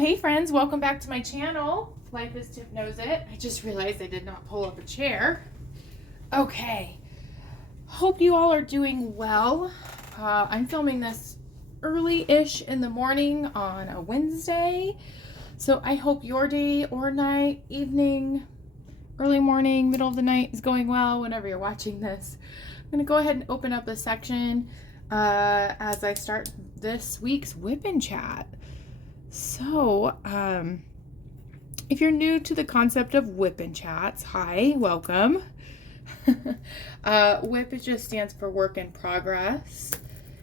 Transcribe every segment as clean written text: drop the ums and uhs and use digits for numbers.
hey friends, welcome back to my channel. Life as Tiff Knows It. I just realized I did not pull up a chair. Okay, hope you all are doing well. I'm filming this early-ish in the morning on a Wednesday. So I hope your day or night, evening, early morning, middle of the night is going well whenever you're watching this. I'm gonna go ahead and open up a section as I start this week's WIP and Chat. So, if you're new to the concept of WIP and Chats, hi, welcome. WIP just stands for work in progress.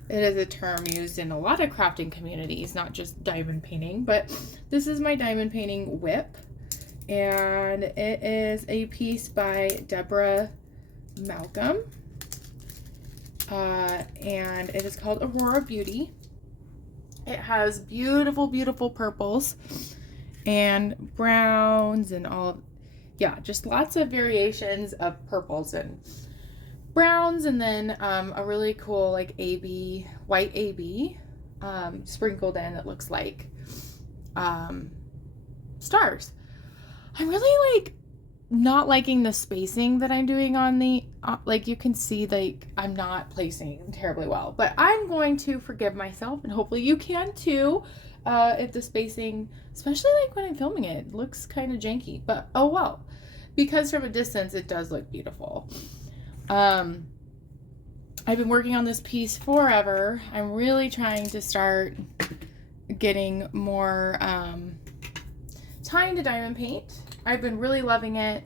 It is a term used in a lot of crafting communities, not just diamond painting, but this is my diamond painting WIP, and it is a piece by Deborah Malcom, and it is called Aurora Beauty. It has beautiful, beautiful purples and browns and all, yeah, just lots of variations of purples and browns, and then a really cool like AB, white AB sprinkled in that looks like stars. I'm really like not liking the spacing that I'm doing on the, like you can see like I'm not placing terribly well, but I'm going to forgive myself and hopefully you can too if the spacing, especially like when I'm filming it, looks kind of janky, but oh well, because from a distance it does look beautiful. I've been working on this piece forever. I'm really trying to start getting more time to diamond paint. I've been really loving it.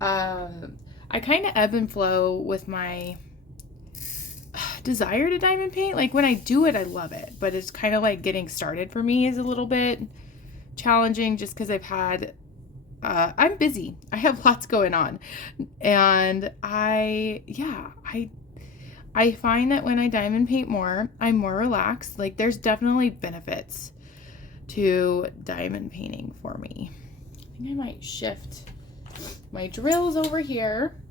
I kind of ebb and flow with my desire to diamond paint. Like when I do it, I love it, but it's kind of like getting started for me is a little bit challenging just because I've had, I'm busy. I have lots going on, and I find that when I diamond paint more, I'm more relaxed. Like there's definitely benefits to diamond painting for me. I might shift my drills over here.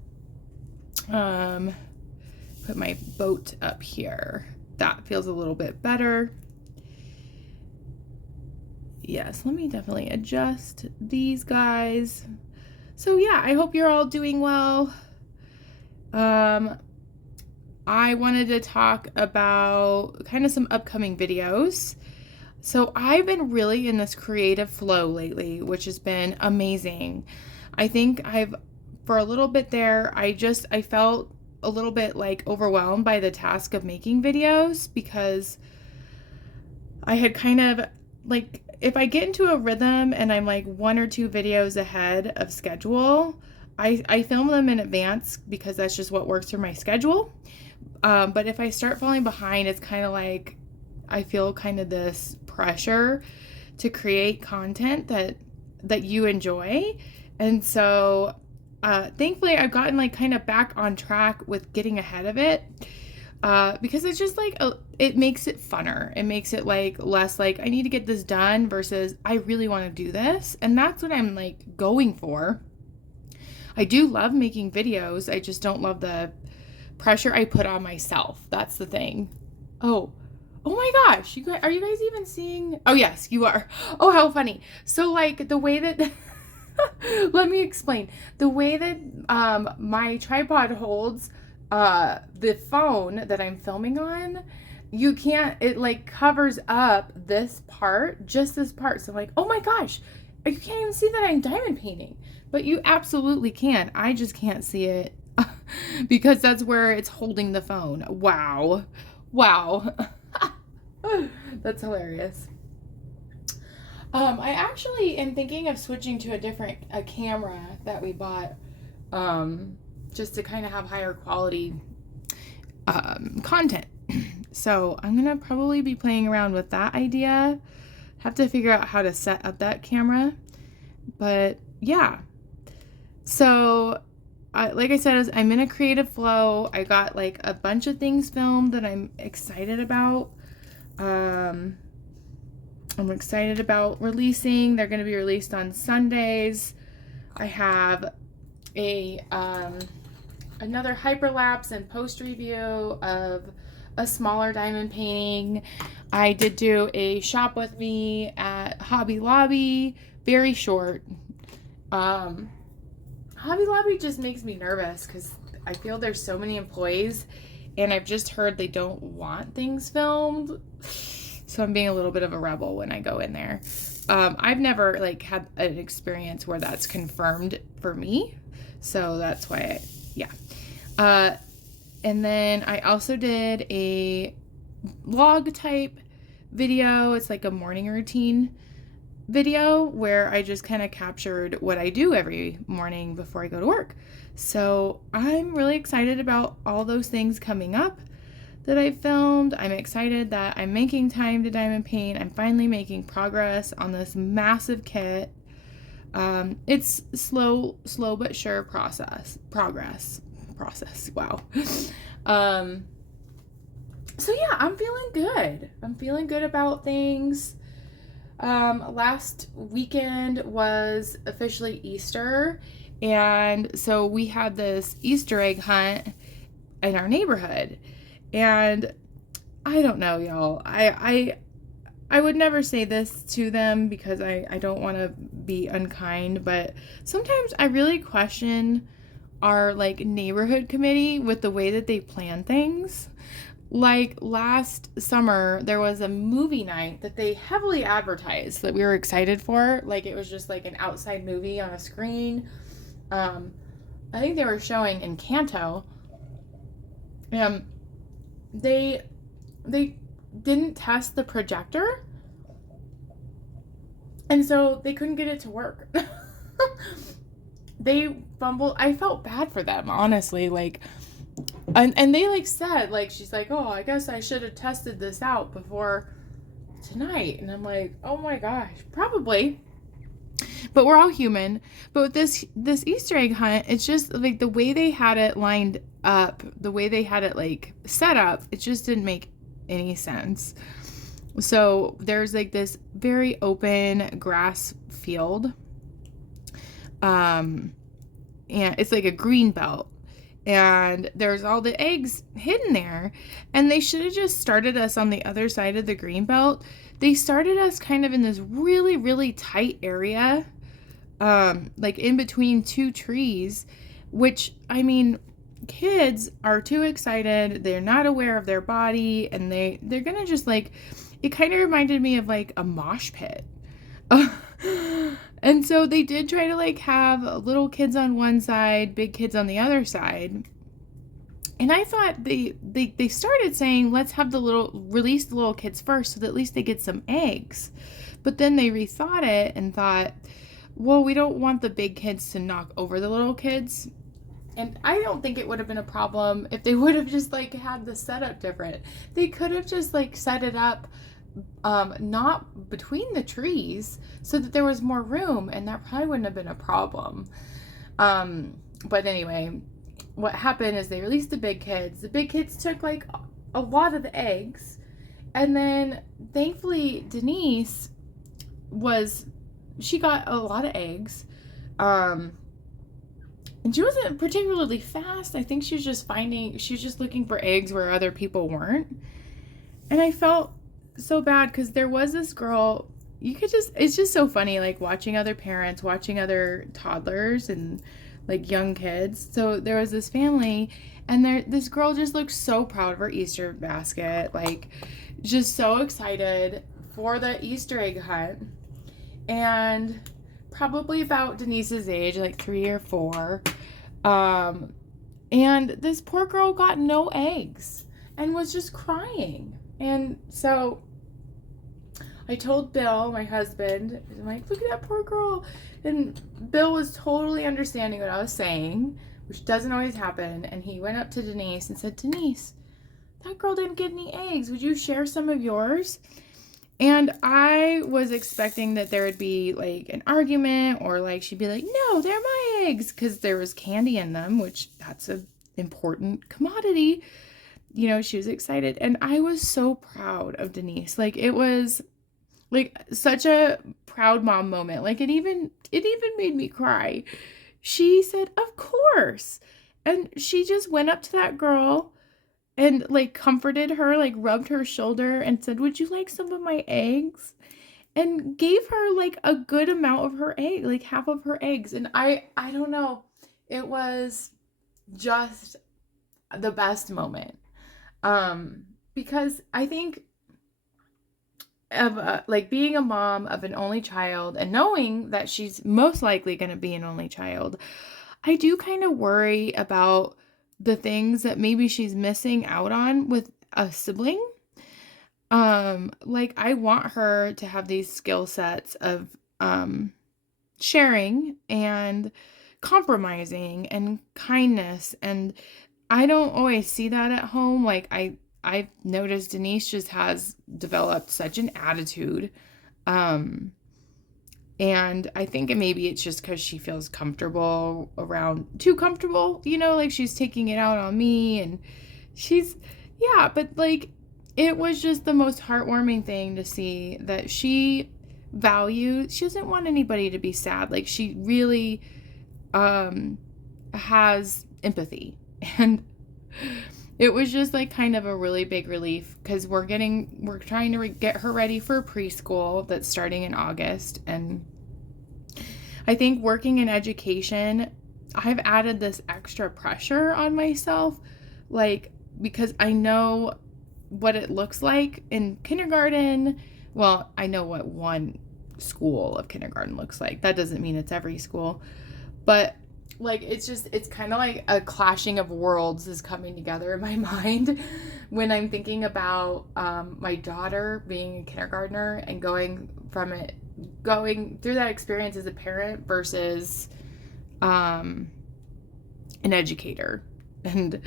Put my boat up here. That feels a little bit better. Yes, let me definitely adjust these guys. So yeah, I hope you're all doing well. I wanted to talk about kind of some upcoming videos. So I've been really in this creative flow lately, which has been amazing. I think for a little bit there, I felt a little bit like overwhelmed by the task of making videos, because I had kind of like, if I get into a rhythm and I'm like 1 or 2 videos ahead of schedule, I film them in advance because that's just what works for my schedule. But if I start falling behind, it's kind of like, I feel kind of this pressure to create content that you enjoy. And so thankfully I've gotten like kind of back on track with getting ahead of it, because it's just like it makes it funner. It makes it like less like I need to get this done versus I really want to do this, and that's what I'm like going for. I do love making videos, I just don't love the pressure I put on myself. That's the thing. Oh my gosh, you guys, are you guys even seeing? Oh yes, you are. Oh, how funny. So like the way that, let me explain. The way that my tripod holds the phone that I'm filming on, you can't, it like covers up this part, just this part. So like, oh my gosh, you can't even see that I'm diamond painting, but you absolutely can. I just can't see it because that's where it's holding the phone. Wow. Wow. That's hilarious. I actually am thinking of switching to a camera that we bought, just to kind of have higher quality content. So I'm gonna probably be playing around with that idea. Have to figure out how to set up that camera, but yeah. So like I said, I'm in a creative flow. I got like a bunch of things filmed that I'm excited about. I'm excited about releasing. They're going to be released on Sundays. I have another hyperlapse and post review of a smaller diamond painting. I did do a shop with me at Hobby Lobby, very short. Hobby Lobby just makes me nervous because I feel there's so many employees, and I've just heard they don't want things filmed. So I'm being a little bit of a rebel when I go in there. I've never like had an experience where that's confirmed for me. So that's why and then I also did a vlog type video. It's like a morning routine video where I just kind of captured what I do every morning before I go to work. So I'm really excited about all those things coming up that I filmed. I'm excited that I'm making time to diamond paint. I'm finally making progress on this massive kit. It's slow but sure progress. Wow. So yeah, I'm feeling good. I'm feeling good about things. Last weekend was officially Easter, and so we had this Easter egg hunt in our neighborhood. And I don't know, y'all. I would never say this to them because I don't want to be unkind, but sometimes I really question our like neighborhood committee with the way that they plan things. Like last summer, there was a movie night that they heavily advertised that we were excited for. Like it was just like an outside movie on a screen. I think they were showing Encanto. They didn't test the projector, and so they couldn't get it to work. They fumbled. I felt bad for them, honestly. Like, and they like said, like, she's like, oh, I guess I should have tested this out before tonight. And I'm like, oh my gosh, probably. But we're all human. But with this Easter egg hunt, it's just like the way they had it lined up, the way they had it like set up, it just didn't make any sense. So there's like this very open grass field. And it's like a green belt. And there's all the eggs hidden there. And they should have just started us on the other side of the green belt. They started us kind of in this really, really tight area, like in between two trees, which, I mean, kids are too excited. They're not aware of their body, and they're gonna just like, it kind of reminded me of like a mosh pit. And so they did try to like have little kids on one side, big kids on the other side. And I thought they started saying, let's have release the little kids first so that at least they get some eggs. But then they rethought it and thought, well, we don't want the big kids to knock over the little kids. And I don't think it would have been a problem if they would have just like had the setup different. They could have just like set it up not between the trees so that there was more room, and that probably wouldn't have been a problem. But anyway, what happened is they released the big kids. The big kids took like a lot of the eggs, and then thankfully Denise she got a lot of eggs. And she wasn't particularly fast. I think she was just looking for eggs where other people weren't. And I felt so bad because there was this girl, it's just so funny, like watching other parents, watching other toddlers and like young kids. So there was this family, and this girl just looked so proud of her Easter basket, like just so excited for the Easter egg hunt. And probably about Denise's age, like 3 or 4. And this poor girl got no eggs and was just crying. And so I told Bill, my husband, I'm like, look at that poor girl. And Bill was totally understanding what I was saying, which doesn't always happen. And he went up to Denise and said, Denise, that girl didn't get any eggs. Would you share some of yours? And I was expecting that there would be like an argument, or like she'd be like, no, they're my eggs, because there was candy in them, which that's an important commodity. You know, she was excited. And I was so proud of Denise. Like, it was like such a proud mom moment. Like, it even made me cry. She said, of course. And she just went up to that girl and like comforted her, like rubbed her shoulder and said, would you like some of my eggs? and gave her like a good amount of her egg, like half of her eggs. And I don't know, it was just the best moment. Because I think of like being a mom of an only child and knowing that she's most likely going to be an only child, I do kind of worry about the things that maybe she's missing out on with a sibling. Like I want her to have these skill sets of sharing and compromising and kindness, and I don't always see that at home. Like I've noticed Denise just has developed such an attitude. And I think maybe it's just because she feels comfortable around, too comfortable, like she's taking it out on me, and yeah, but like, it was just the most heartwarming thing to see that she doesn't want anybody to be sad. Like, she really, has empathy, and it was just like kind of a really big relief, because we're trying to get her ready for preschool that's starting in August. And I think working in education, I've added this extra pressure on myself, like, because I know what it looks like in kindergarten. Well, I know what one school of kindergarten looks like. That doesn't mean it's every school, but like, it's kind of like a clashing of worlds is coming together in my mind when I'm thinking about my daughter being a kindergartner and going through that experience as a parent versus an educator, and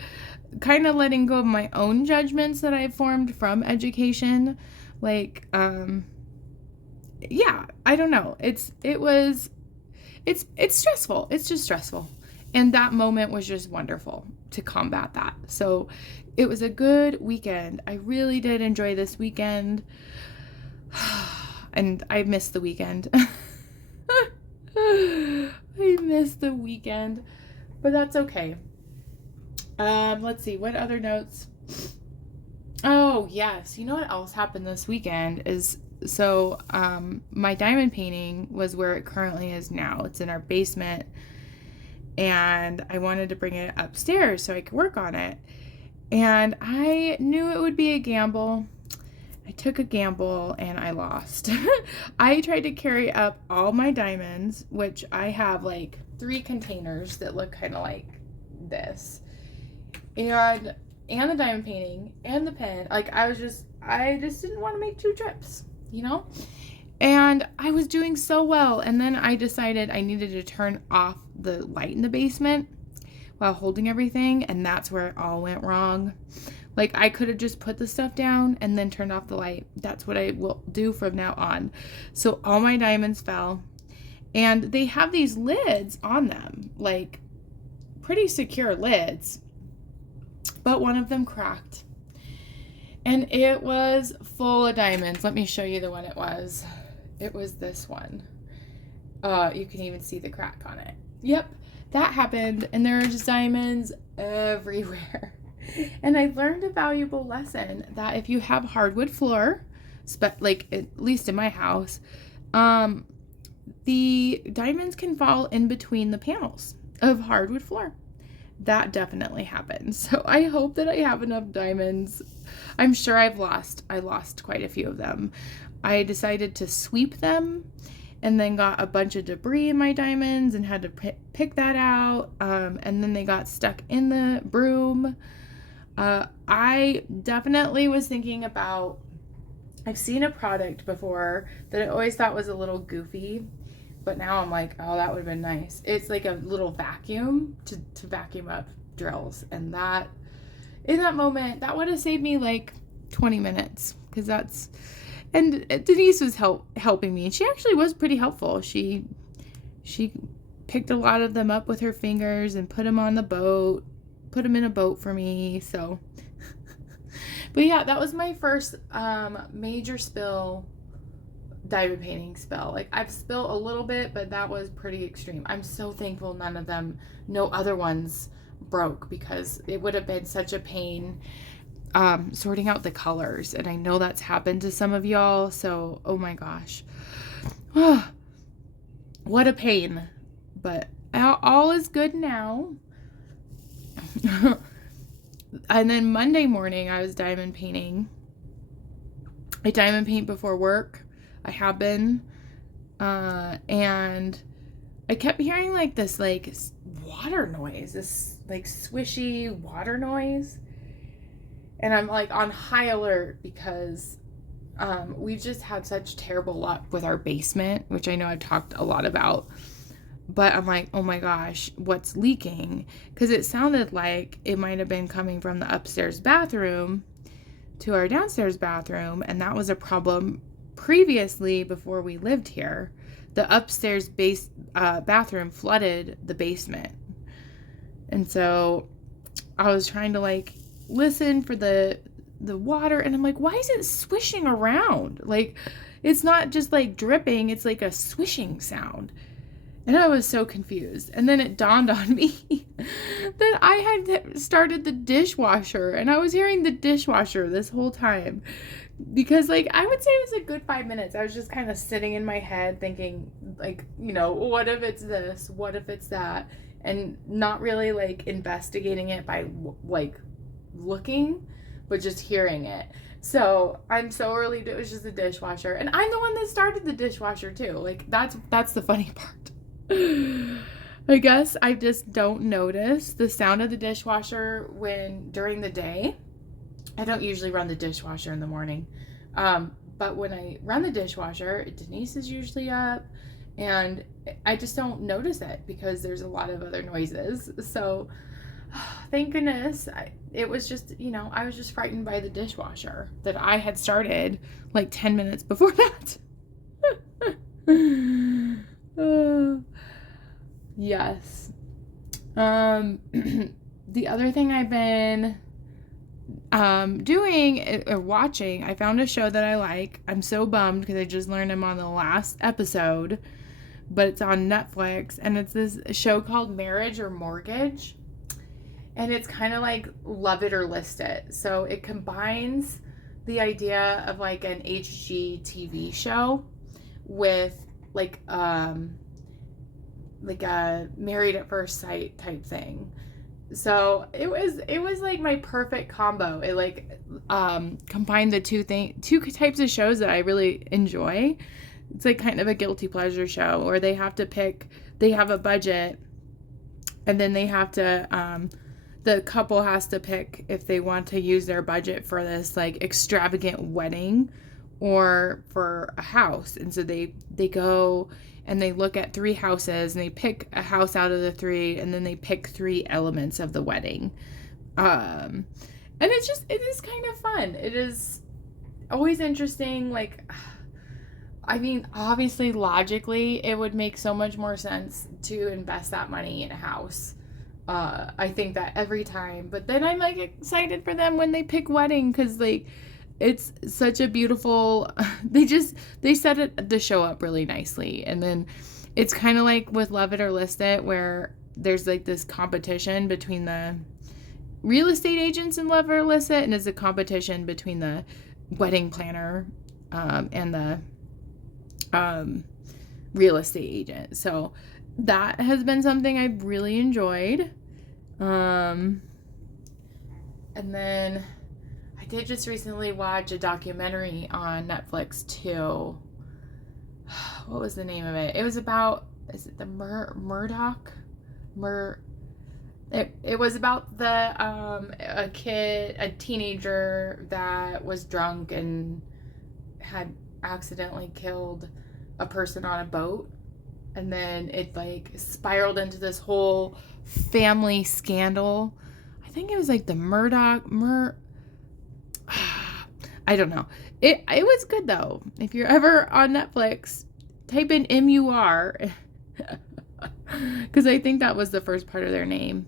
kind of letting go of my own judgments that I've formed from education. Like, yeah, I don't know. It's stressful. It's just stressful. And that moment was just wonderful to combat that. So it was a good weekend. I really did enjoy this weekend. And I missed the weekend. I missed the weekend. But that's okay. Let's see. What other notes? Oh, yes. You know what else happened this weekend is... So, my diamond painting was where it currently is now. It's in our basement, and I wanted to bring it upstairs so I could work on it. And I knew it would be a gamble. I took a gamble and I lost. I tried to carry up all my diamonds, which I have like 3 containers that look kind of like this. And the diamond painting and the pen. Like, I just didn't want to make 2 trips. And I was doing so well, and then I decided I needed to turn off the light in the basement while holding everything, and that's where it all went wrong. Like, I could have just put the stuff down and then turned off the light. That's what I will do from now on. So all my diamonds fell, and they have these lids on them, like pretty secure lids, but one of them cracked. And it was full of diamonds. Let me show you the one it was. It was this one. You can even see the crack on it. Yep, that happened. And there are just diamonds everywhere. And I learned a valuable lesson that if you have hardwood floor, like at least in my house, the diamonds can fall in between the panels of hardwood floor. That definitely happens. So I hope that I have enough diamonds. I'm sure I lost quite a few of them. I decided to sweep them and then got a bunch of debris in my diamonds and had to pick that out. And then they got stuck in the broom. I definitely was thinking about, I've seen a product before that I always thought was a little goofy, but now I'm like, oh, that would have been nice. It's like a little vacuum to vacuum up drills. And that, in that moment, that would have saved me like 20 minutes. And Denise was helping me. And she actually was pretty helpful. She picked a lot of them up with her fingers and put them on the boat. Put them in a boat for me. So, but yeah, that was my first major diamond painting spill. Like, I've spilled a little bit, but that was pretty extreme. I'm so thankful no other ones broke, because it would have been such a pain. sorting out the colors. And I know that's happened to some of y'all. So, oh my gosh. What a pain. But all is good now. And then Monday morning, I was diamond painting. I diamond paint before work. I have been. And I kept hearing like this like water noise, this like swishy water noise. And I'm like on high alert because we've just had such terrible luck with our basement, which I know I've talked a lot about. But I'm like, oh my gosh, what's leaking? Because it sounded like it might have been coming from the upstairs bathroom to our downstairs bathroom. And that was a problem previously before we lived here. The upstairs bathroom flooded the basement. And so I was trying to like listen for the water. And I'm like, why is it swishing around? Like, it's not just like dripping. It's like a swishing sound. And I was so confused. And then it dawned on me that I had started the dishwasher. And I was hearing the dishwasher this whole time. Because, like, I would say it was a good 5 minutes. I was just kind of sitting in my head thinking, like, you know, what if it's this? What if it's that? And not really, like, investigating it by, like, looking, but just hearing it. So I'm so relieved it was just the dishwasher. And I'm the one that started the dishwasher, too. Like, that's the funny part. I guess I just don't notice the sound of the dishwasher during the day. I don't usually run the dishwasher in the morning. But when I run the dishwasher, Denise is usually up and I just don't notice it because there's a lot of other noises. So thank goodness. It was just, you know, I was just frightened by the dishwasher that I had started like 10 minutes before that. Yes. The other thing I've been doing or watching, I found a show that I like. I'm so bummed because I just learned I'm on the last episode, but it's on Netflix and it's this show called Marriage or Mortgage. And it's kind of like Love It or List It. So it combines the idea of like an HGTV show with like a Married at First Sight type thing. So it was like my perfect combo. It like combined the two types of shows that I really enjoy. It's like kind of a guilty pleasure show where they have a budget and then they have to the couple has to pick if they want to use their budget for this like extravagant wedding or for a house. And so they go and they look at 3 houses and they pick a house out of the 3 and then they pick 3 elements of the wedding. And it is kind of fun. It is always interesting. Like, I mean, obviously logically it would make so much more sense to invest that money in a house. I think that every time, but then I'm like excited for them when they pick wedding because like it's such a beautiful, they set the show up really nicely. And then it's kind of like with Love It or List It, where there's like this competition between the real estate agents in Love It or List It, and it's a competition between the wedding planner and the real estate agent. So that has been something I've really enjoyed. And then I did just recently watch a documentary on Netflix too. What was the name of it? It was about, is it the Murdaugh? It was about a teenager that was drunk and had accidentally killed a person on a boat. And then it like spiraled into this whole family scandal. I think it was like the Murdaugh I don't know. It was good though. If you're ever on Netflix, type in MUR because I think that was the first part of their name.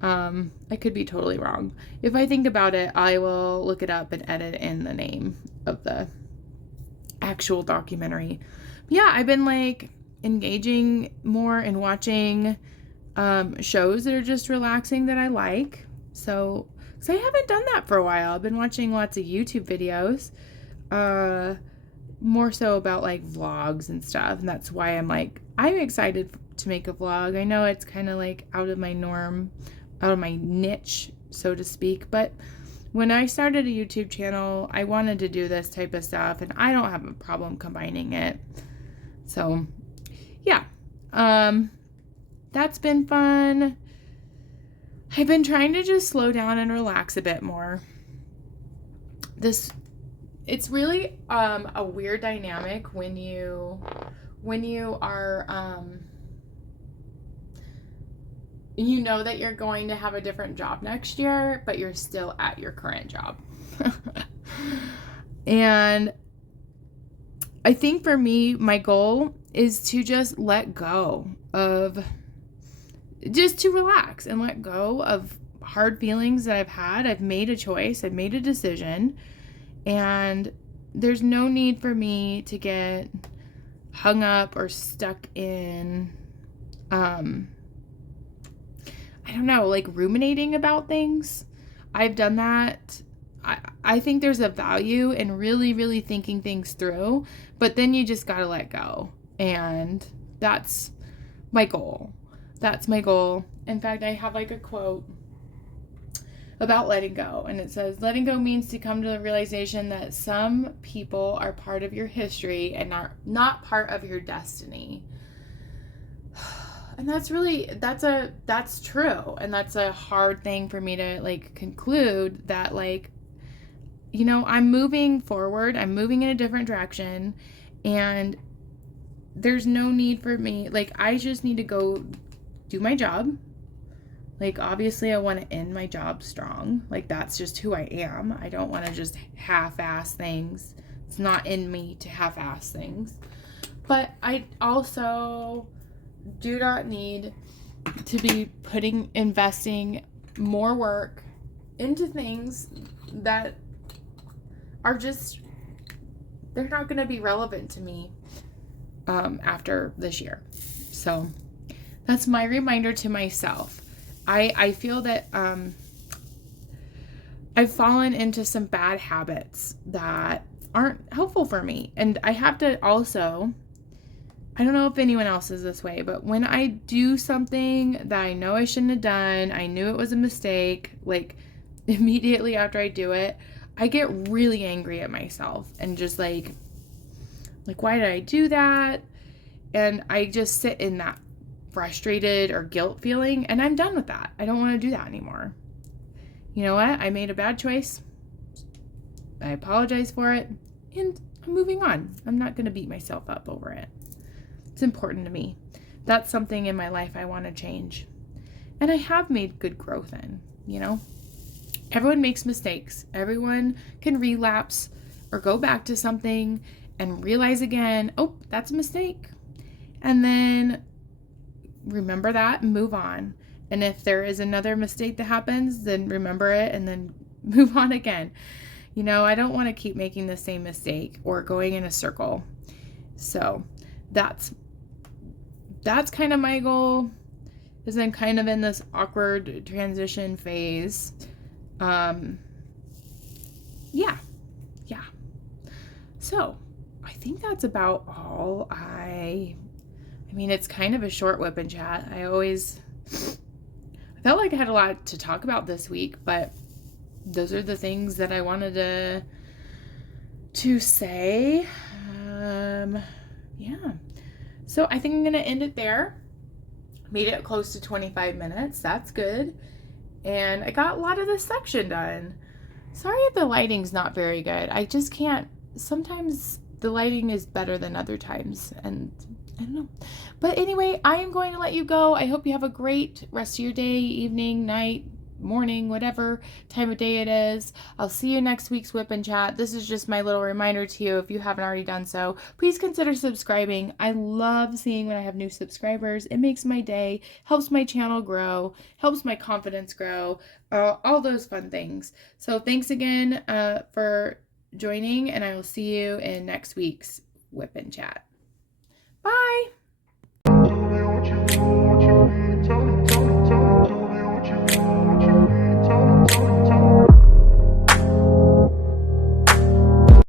I could be totally wrong. If I think about it, I will look it up and edit in the name of the actual documentary. But yeah, I've been like engaging more and watching shows that are just relaxing that I like. So because I haven't done that for a while. I've been watching lots of YouTube videos, more so about like vlogs and stuff, and that's why I'm excited to make a vlog. I know it's kind of like out of my norm, out of my niche, so to speak, but when I started a YouTube channel, I wanted to do this type of stuff, and I don't have a problem combining it. So, yeah. That's been fun. I've been trying to just slow down and relax a bit more. It's really a weird dynamic when you are you know that you're going to have a different job next year, but you're still at your current job. And I think for me, my goal is to just let go of, just to relax and let go of hard feelings that I've had. I've made a choice. I've made a decision. And there's no need for me to get hung up or stuck in, I don't know, like ruminating about things. I've done that. I think there's a value in really, really thinking things through, but then you just got to let go. And that's my goal. That's my goal. In fact, I have like a quote about letting go, and it says, letting go means to come to the realization that some people are part of your history and not part of your destiny. And that's true. And that's a hard thing for me to like conclude, that like, you know, I'm moving forward, I'm moving in a different direction, and there's no need for me, like, I just need to go do my job. Like, obviously I want to end my job strong. Like, that's just who I am. I don't want to just half-ass things. It's not in me to half-ass things. But I also do not need to be investing more work into things that are just, they're not going to be relevant to me after this year. So that's my reminder to myself. I feel that I've fallen into some bad habits that aren't helpful for me. And I have to also, I don't know if anyone else is this way, but when I do something that I know I shouldn't have done, I knew it was a mistake, like immediately after I do it, I get really angry at myself and just like, why did I do that? And I just sit in that frustrated or guilt feeling, and I'm done with that. I don't want to do that anymore. You know what? I made a bad choice. I apologize for it, and I'm moving on. I'm not going to beat myself up over it. It's important to me. That's something in my life I want to change. And I have made good growth in, you know? Everyone makes mistakes. Everyone can relapse or go back to something and realize again, oh, that's a mistake. And then remember that and move on. And if there is another mistake that happens, then remember it and then move on again. You know, I don't want to keep making the same mistake or going in a circle. So that's kind of my goal, is I'm kind of in this awkward transition phase. Yeah. So I think that's about all. I mean, it's kind of a short WIP and Chat. I felt like I had a lot to talk about this week, but those are the things that I wanted to say. Yeah. So I think I'm going to end it there. Made it close to 25 minutes. That's good. And I got a lot of this section done. Sorry if the lighting's not very good. I just can't. Sometimes the lighting is better than other times, and I don't know. But anyway, I am going to let you go. I hope you have a great rest of your day, evening, night, morning, whatever time of day it is. I'll see you next week's WIP and Chat. This is just my little reminder to you, if you haven't already done so, please consider subscribing. I love seeing when I have new subscribers. It makes my day, helps my channel grow, helps my confidence grow, all those fun things. So thanks again for joining, and I will see you in next week's WIP and Chat. Bye!